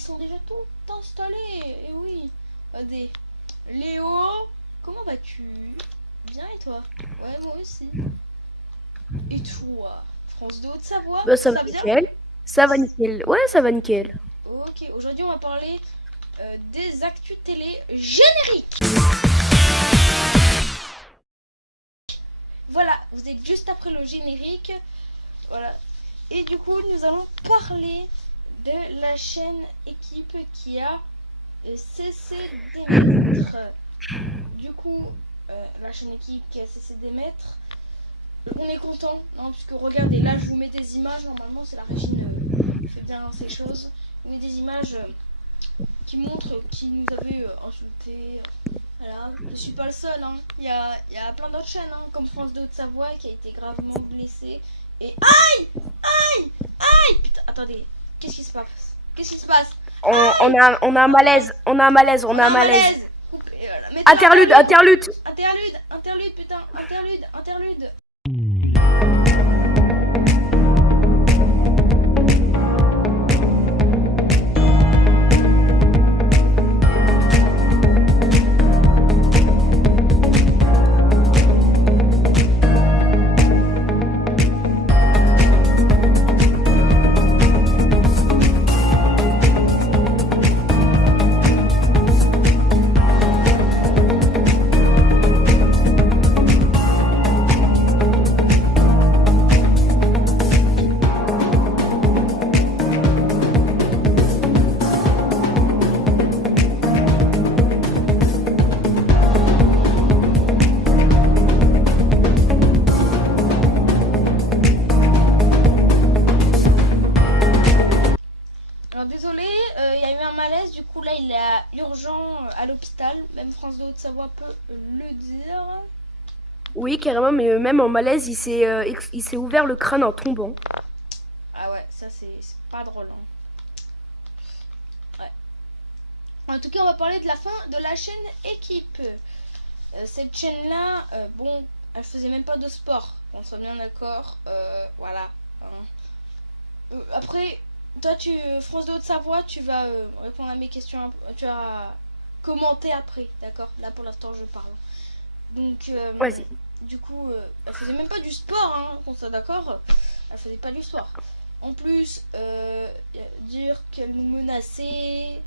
ils sont déjà tout installés. Et oui. Regardez. Léo, comment vas-tu? Bien et toi? Ouais, moi aussi. Et toi? France de Haute-Savoie, Bah, ça va ça vient? nickel. Ça va nickel. Ouais, ça va nickel. Ok, aujourd'hui on va parler des actus télé génériques. Voilà, vous êtes juste après le générique. Voilà. Et du coup, nous allons parler de la chaîne Équipe qui a cessé d'émettre. Du coup, la chaîne Équipe qui a cessé d'émettre, on est content, non, puisque regardez, là je vous mets des images, normalement c'est la Régine fait bien ces choses. Je vous mets des images qui montrent qui nous avait insulté. Voilà, je suis pas le seul, hein. Il y a plein d'autres chaînes, hein, comme France de Haute-Savoie qui a été gravement blessée. Et aïe, aïe, aïe, putain, attendez, qu'est-ce qui se passe? Qu'est-ce qui se passe? On a un malaise. On a un malaise. On a un malaise. Coupez, mettez Interlude, interlude. interlude, putain, interlude. Alors désolé, il y a eu un malaise, du coup là il est urgent à l'hôpital, même France de Haute-Savoie peut le dire. Oui, carrément, mais même en malaise, il s'est ouvert le crâne en tombant. Ah ouais, ça c'est pas drôle. Hein. Ouais. En tout cas, on va parler de la fin de la chaîne Équipe. Cette chaîne-là, bon, elle faisait même pas de sport, qu'on soit bien d'accord. Voilà. Hein. Après, toi, France de Haute-Savoie, tu vas répondre à mes questions, tu vas commenter après, d'accord? Là, pour l'instant, je parle. Donc, Ouais, du coup, elle faisait même pas du sport, hein, qu'on soit d'accord. Elle faisait pas du sport. En plus, dire qu'elle nous menaçait,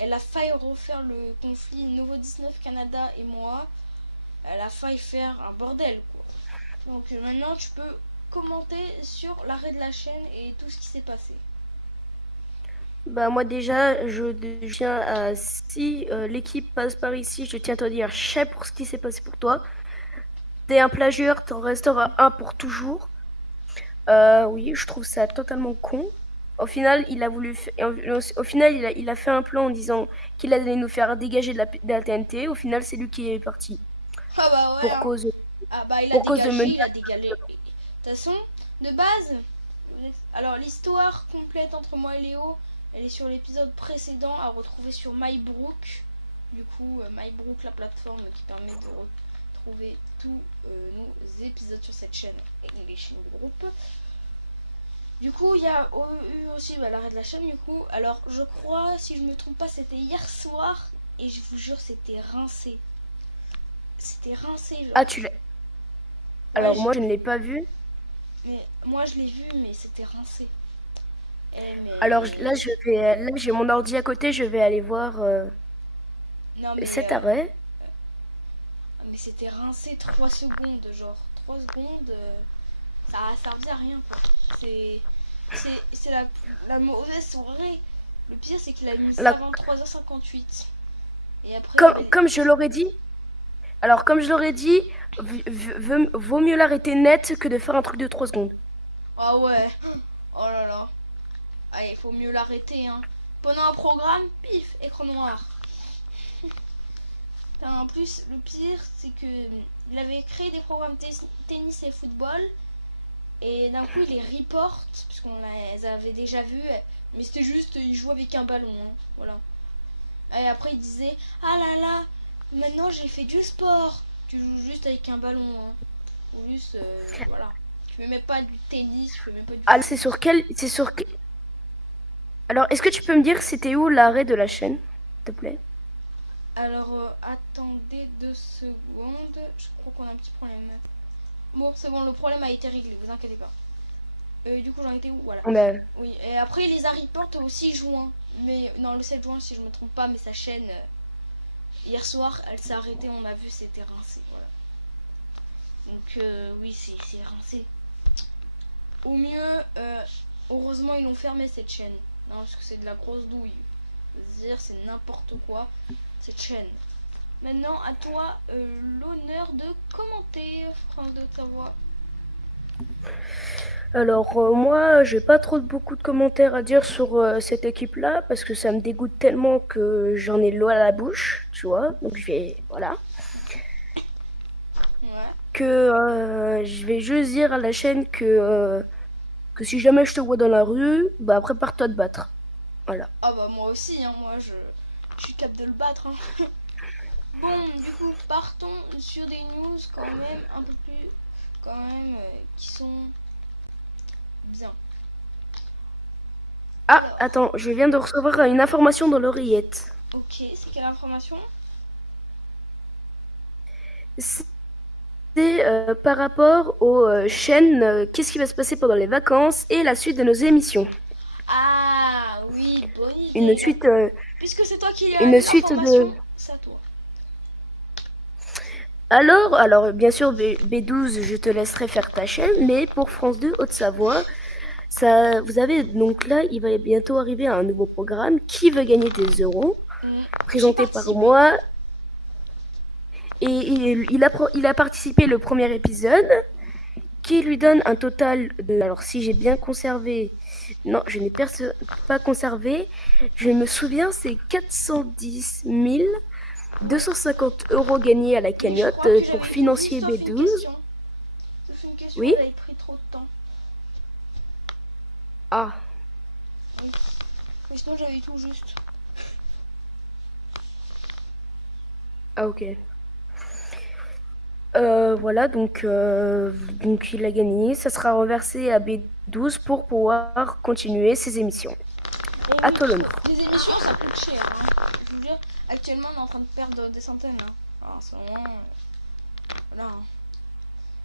elle a failli refaire le conflit Nouveau 19 Canada et moi. Elle a failli faire un bordel, quoi. Donc maintenant, tu peux commenter sur l'arrêt de la chaîne et tout ce qui s'est passé. bah moi déjà, je tiens à si l'équipe passe par ici, je tiens à te dire chais pour ce qui s'est passé pour toi. T'es un plagieur, t'en resteras un pour toujours. Oui, je trouve ça totalement con. Au final, au final, il a fait un plan en disant qu'il allait nous faire dégager de la TNT. Au final, c'est lui qui est parti Ah bah ouais, pour hein. cause, Ah bah il a pour cause de dégagé, il a menaces. dégagé. De toute façon, de base, alors l'histoire complète entre moi et Léo, elle est sur l'épisode précédent à retrouver sur MyBrook. Du coup, MyBrook, la plateforme qui permet de retrouver tous nos épisodes sur cette chaîne et les chaînes de groupe. Du coup, il y a eu aussi l'arrêt de la chaîne. Du coup, alors je crois, si je me trompe pas, c'était hier soir et je vous jure, c'était rincé. C'était rincé, Ah, genre. tu l'as. Ouais, Alors moi, je ne l'ai pas vu. mais moi je l'ai vu, mais c'était rincé. Eh, Alors mais. là, j'ai mon ordi à côté, je vais aller voir Non, mais. cet arrêt. Mais c'était rincé 3 secondes, genre. 3 secondes, ça a servi à rien, quoi. C'est. C'est la mauvaise soirée. Le pire, c'est qu'il a mis ça à Là, 23h58. Et après, il y avait. comme je l'aurais dit, alors comme je l'aurais dit, vaut mieux l'arrêter net que de faire un truc de 3 secondes. Ah ouais. Oh là là. Allez, il faut mieux l'arrêter, hein. Pendant un programme, pif, écran noir. En plus, le pire, c'est que il avait créé des programmes tennis et football. Et d'un coup, il les reporte, puisqu'on les avait déjà vus. Mais c'était juste, il jouait avec un ballon. Hein, voilà. Et après, il disait, ah là là, maintenant j'ai fait du sport. Tu joues juste avec un ballon. Hein. Ou juste, voilà. Tu fais même pas du tennis, tu fais même pas du Ah, foot. c'est sur Alors, est-ce que tu peux me dire c'était où l'arrêt de la chaîne, s'il te plaît? Alors, attendez 2 secondes. Je crois qu'on a un petit problème. Bon, c'est bon, le problème a été réglé, vous inquiétez pas. Du coup, j'en étais où? Voilà. Ben, Oui, et après, Lisa reporte au 6 juin. Mais non, le 7 juin, si je me trompe pas, mais sa chaîne, hier soir, elle s'est arrêtée, on a vu, c'était rincé. Voilà. Donc, oui, c'est rincé. Au mieux, heureusement, ils l'ont fermé cette chaîne. Non, parce que c'est de la grosse douille. Dire, c'est n'importe quoi, cette chaîne. Maintenant, à toi l'honneur de commenter, France de Haute-Savoie. alors, moi, j'ai pas trop beaucoup de commentaires à dire sur cette équipe-là parce que ça me dégoûte tellement que j'en ai l'eau à la bouche, tu vois. Donc, voilà. Ouais. Que je vais juste dire à la chaîne que si jamais je te vois dans la rue, bah prépare-toi à te battre. Voilà. Ah bah moi aussi, hein, moi je suis capable de le battre. Hein. Bon, du coup, partons sur des news quand même un peu plus, quand même, qui sont bien. Ah, Alors, attends, je viens de recevoir une information dans l'oreillette. ok, c'est quelle information? C'est par rapport aux chaînes, qu'est-ce qui va se passer pendant les vacances et la suite de nos émissions. Ah oui, bonne idée. Une suite, euh, Puisque c'est toi qui as une eu suite l'information, de. c'est à toi. Alors, bien sûr, B12, je te laisserai faire ta chaîne, mais pour France 2 Haute-Savoie, ça, vous avez donc là, il va bientôt arriver un nouveau programme qui veut gagner des euros, J'ai présenté par participé. moi. Et il a participé le premier épisode, qui lui donne un total de. Alors, si j'ai bien conservé. Non, je n'ai pas conservé. Je me souviens, c'est 410 250 euros gagnés à la Mais je cagnotte crois que pour j'avais tout vu financier sauf une B12. question. Sauf une question, Oui. j'avais pris trop de temps. Ah, Oui. Mais sinon j'avais tout juste. ok. Voilà, donc il a gagné. Ça sera reversé à B12 pour pouvoir continuer ses émissions. Et À oui, toi parce l'honneur. que les émissions ça coûte cher. Hein. Je vous jure, actuellement on est en train de perdre des centaines. Hein. Alors, en ce moment, voilà.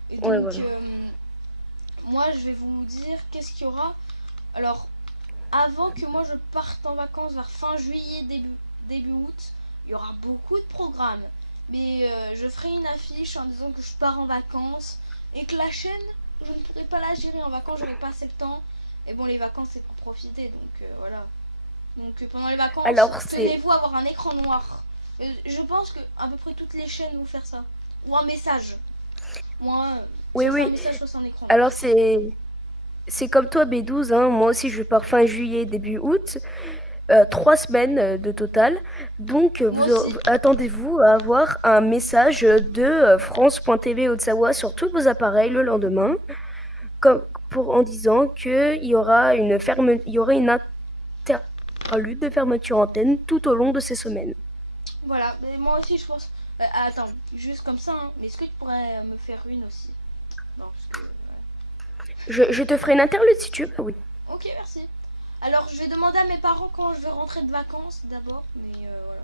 Et Ouais, donc, voilà. moi je vais vous dire qu'est-ce qu'il y aura. Alors, avant que moi je parte en vacances vers fin juillet, début août, il y aura beaucoup de programmes. Mais je ferai une affiche en disant que je pars en vacances et que la chaîne, je ne pourrai pas la gérer en vacances, j'aurai pas assez le temps. Et bon, les vacances c'est pour profiter, donc voilà. Donc pendant les vacances, Alors, c'est. tenez-vous à avoir un écran noir. Je pense que à peu près toutes les chaînes vont faire ça. Ou un message. Moi, Oui, soit c'est un oui. message, soit c'est un écran noir. Alors, c'est comme toi, B12, hein. Moi aussi, je pars fin juillet, début août. 3 semaines de total. Donc, Moi aussi. attendez-vous à avoir un message de France.tv Haute-Savoie sur tous vos appareils le lendemain, en disant qu'il y aura il y aura une interlude de fermeture antenne tout au long de ces semaines. Voilà, mais moi aussi je pense. Attends, juste comme ça, hein. Mais est-ce que tu pourrais me faire une aussi? Non, parce que. Je te ferai une interlude si tu veux, oui. Ok, merci. Alors, je vais demander à mes parents quand je vais rentrer de vacances d'abord, mais voilà.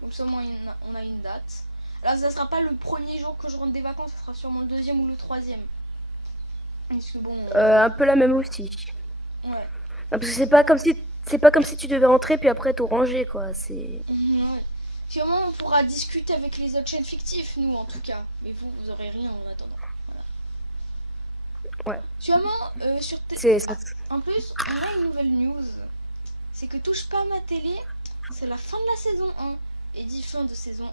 Comme ça, au moins, on a une date. Alors, ça sera pas le premier jour que je rentre des vacances, ça sera sûrement le deuxième ou le troisième. Parce que bon. Un peu la même aussi. Ouais. Parce que c'est pas comme si tu devais rentrer puis après tout ranger, quoi. C'est. Ouais. Sûrement, on pourra discuter avec les autres chaînes fictives, nous en tout cas. Mais vous aurez rien en attendant. Voilà. Ouais. Sûrement, C'est. en plus, on a une nouvelle news. C'est que Touche pas à ma télé, c'est la fin de la saison 1. Et dit fin de saison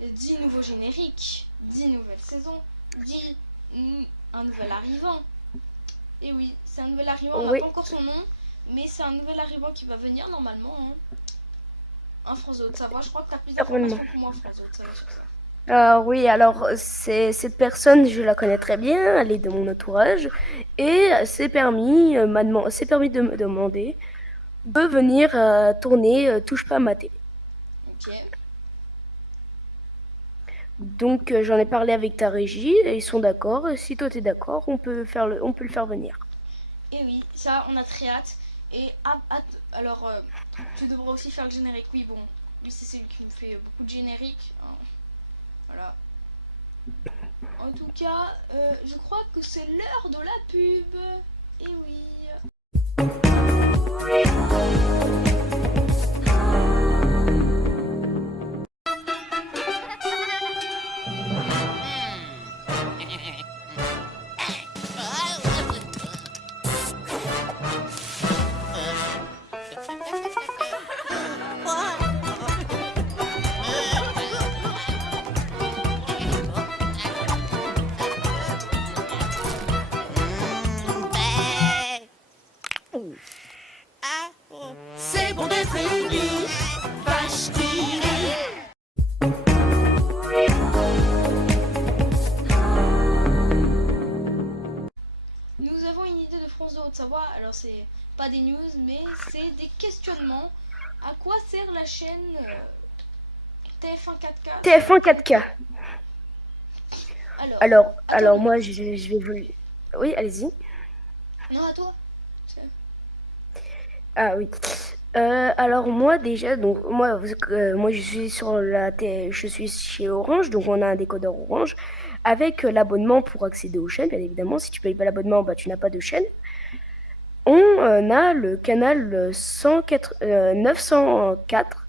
1, 10 nouveaux génériques, 10 nouvelles saisons, 10 un nouvel arrivant. Et oui, c'est un nouvel arrivant, on n'a Oui. pas encore son nom, mais c'est un nouvel arrivant qui va venir normalement. Hein, France de Haute-Savoie, je crois que tu as plus d'informations que moi, France de Haute-Savoie, sur ça. Oui, alors cette personne, je la connais très bien, elle est de mon entourage, et c'est permis de me demander de venir tourner Touche pas à ma télé. Ok. Donc j'en ai parlé avec ta régie, et ils sont d'accord. Si toi t'es d'accord, on peut le faire venir. Et oui, ça, on a très hâte. Et alors, tu devras aussi faire le générique. Oui, bon, lui, c'est celui qui me fait beaucoup de génériques, hein. Voilà. En tout cas, je crois que c'est l'heure de la pub. Et oui. C'est bon d'être élu, vache qui rit. Nous avons une idée de France de Haute-Savoie. Alors, c'est pas des news, mais c'est des questionnements. À quoi sert la chaîne TF1 4K TF1 4K. Alors, Alors moi, je vais vous... Oui, allez-y. Non, à toi. Ah oui. Alors moi déjà, donc moi je suis je suis chez Orange, donc on a un décodeur Orange avec l'abonnement pour accéder aux chaînes, bien évidemment. Si tu payes pas l'abonnement, bah tu n'as pas de chaîne. On a le canal 904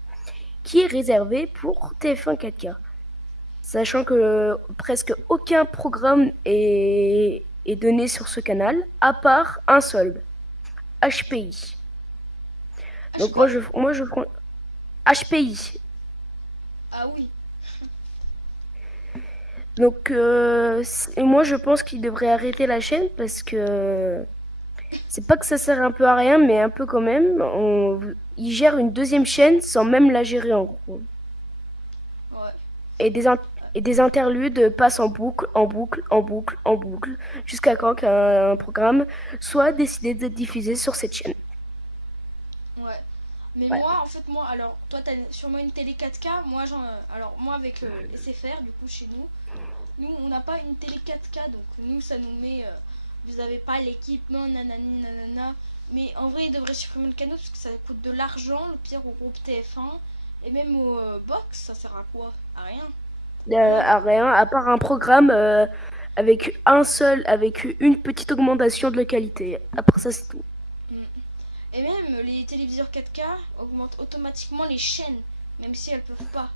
qui est réservé pour TF1 4K, sachant que presque aucun programme est donné sur ce canal, à part un seul, HPI. Donc moi je prends HPI. Ah oui. Donc moi je pense qu'il devrait arrêter la chaîne parce que c'est pas que ça sert un peu à rien, mais un peu quand même. Il gère une deuxième chaîne sans même la gérer en gros. Ouais. Et des interludes passent en boucle, en boucle, en boucle, en boucle, jusqu'à quand qu'un programme soit décidé d'être diffusé sur cette chaîne. Ouais. Mais Ouais. moi, en fait, alors, toi, t'as sûrement une télé 4K. Alors, moi, avec SFR, du coup, chez nous, on n'a pas une télé 4K. Donc, nous, ça nous met. Vous avez pas l'équipement, nanani, nanana. Mais en vrai, ils devraient supprimer le canal parce que ça coûte de l'argent. Le pire au groupe TF1. Et même au box, ça sert à quoi? À rien. Voilà. À rien, à part un programme avec une petite augmentation de la qualité. Après ça, c'est tout. Mm. Et même les téléviseurs 4K augmentent automatiquement les chaînes, même si elles peuvent pas.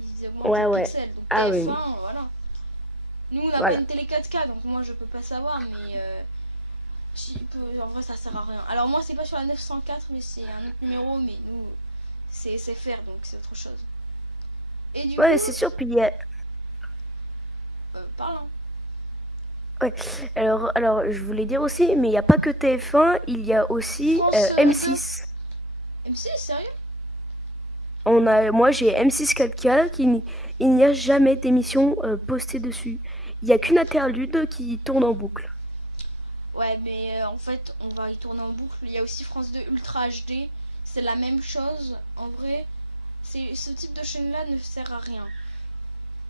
Ils augmentent Ouais, les ouais. pixels. Donc Ah TF1, oui. voilà. Nous, on n'a pas Voilà. une télé 4K, donc moi, je peux pas savoir, mais en vrai, ça sert à rien. Alors moi, c'est pas sur la 904, mais c'est un autre numéro, mais nous, c'est SFR, donc c'est autre chose. Et du Ouais, coup, c'est sûr. Puis parlant. ouais. Alors, je voulais dire aussi, mais il n'y a pas que TF1, il y a aussi France 2. M6. M6, sérieux? Moi, j'ai M6 4K, il n'y a jamais d'émission postée dessus. Il n'y a qu'une interlude qui tourne en boucle. Ouais, mais en fait, on va y tourner en boucle. Il y a aussi France 2 Ultra HD. C'est la même chose. En vrai, ce type de chaîne-là ne sert à rien.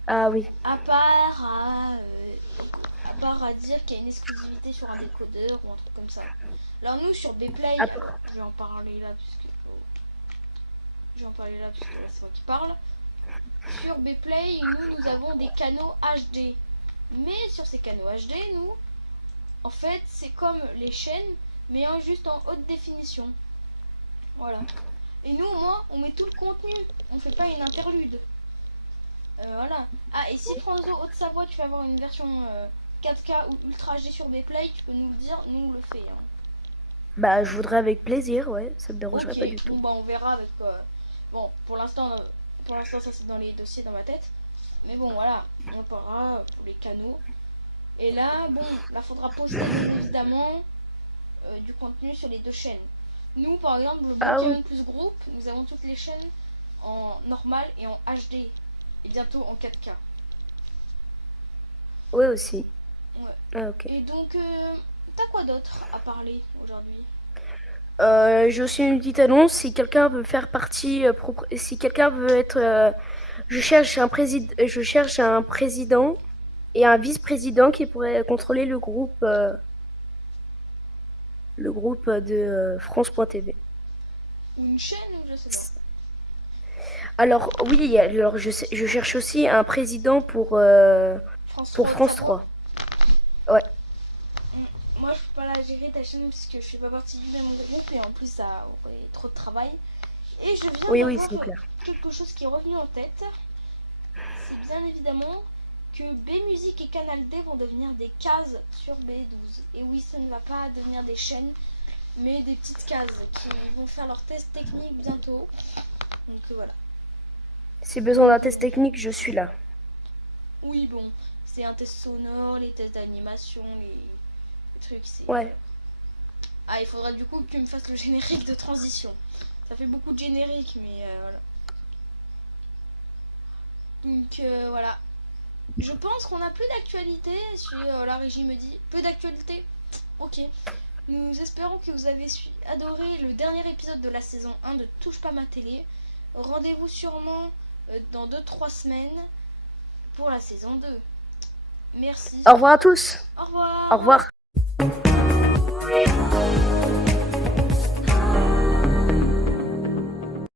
Ah oui. À part à dire qu'il y a une exclusivité sur un décodeur ou un truc comme ça. Alors nous, sur Bplay, Ah. alors, je vais en parler là, puisque là, c'est moi qui parle. Sur Bplay, nous avons des canaux HD. Mais sur ces canaux HD, nous, en fait, c'est comme les chaînes, mais juste en haute définition. Voilà. Et nous, au moins, on met tout le contenu. On fait pas une interlude. Voilà. Ah, et si Franzo Haute-Savoie, tu vas avoir une version 4K ou Ultra HD sur Bplay, tu peux nous le dire, nous on le fait. Hein. Bah, je voudrais avec plaisir, ouais, ça me dérange pas du Ok, tout. bon bah on verra avec... Bon, pour l'instant, ça c'est dans les dossiers dans ma tête. Mais bon, voilà, on en parlera pour les canaux. Et là, bon, là faudra poster bien évidemment du contenu sur les deux chaînes. Nous, par exemple, le Ah Pokémon oui. Plus Group, nous avons toutes les chaînes en normal et en HD. Et bientôt en 4K. Ouais, aussi. Ouais. Ah, ok. Et donc, t'as quoi d'autre à parler aujourd'hui? J'ai aussi une petite annonce, si quelqu'un veut faire partie, si quelqu'un veut être... je cherche un président et un vice-président qui pourrait contrôler le groupe de France.tv. Ou une chaîne, ou je sais pas. Alors oui, alors je cherche aussi un président pour France pour 3 France Haute-Savoie. 3. Ouais. Moi, je peux pas la gérer ta chaîne puisque je fais pas partie du même groupe et en plus, ça aurait trop de travail. Et je viens Oui, d'avoir c'est clair. quelque chose qui est revenu en tête. C'est bien évidemment que B-Musique et Canal D vont devenir des cases sur B12. Et oui, ça ne va pas devenir des chaînes, mais des petites cases qui vont faire leurs tests techniques bientôt. Donc voilà. Si besoin d'un test technique, je suis là. Oui, bon, c'est un test sonore, les tests d'animation, les trucs, c'est... Ouais. Ah, il faudra du coup que tu me fasses le générique de transition. Ça fait beaucoup de génériques, mais voilà. Donc voilà. Je pense qu'on a plus d'actualité. Si la régie me dit peu d'actualité, ok. Nous espérons que vous avez adoré le dernier épisode de la saison 1 de Touche pas ma télé. Rendez-vous sûrement dans 2-3 semaines pour la saison 2. Merci. Au revoir à tous. Au revoir. Au revoir.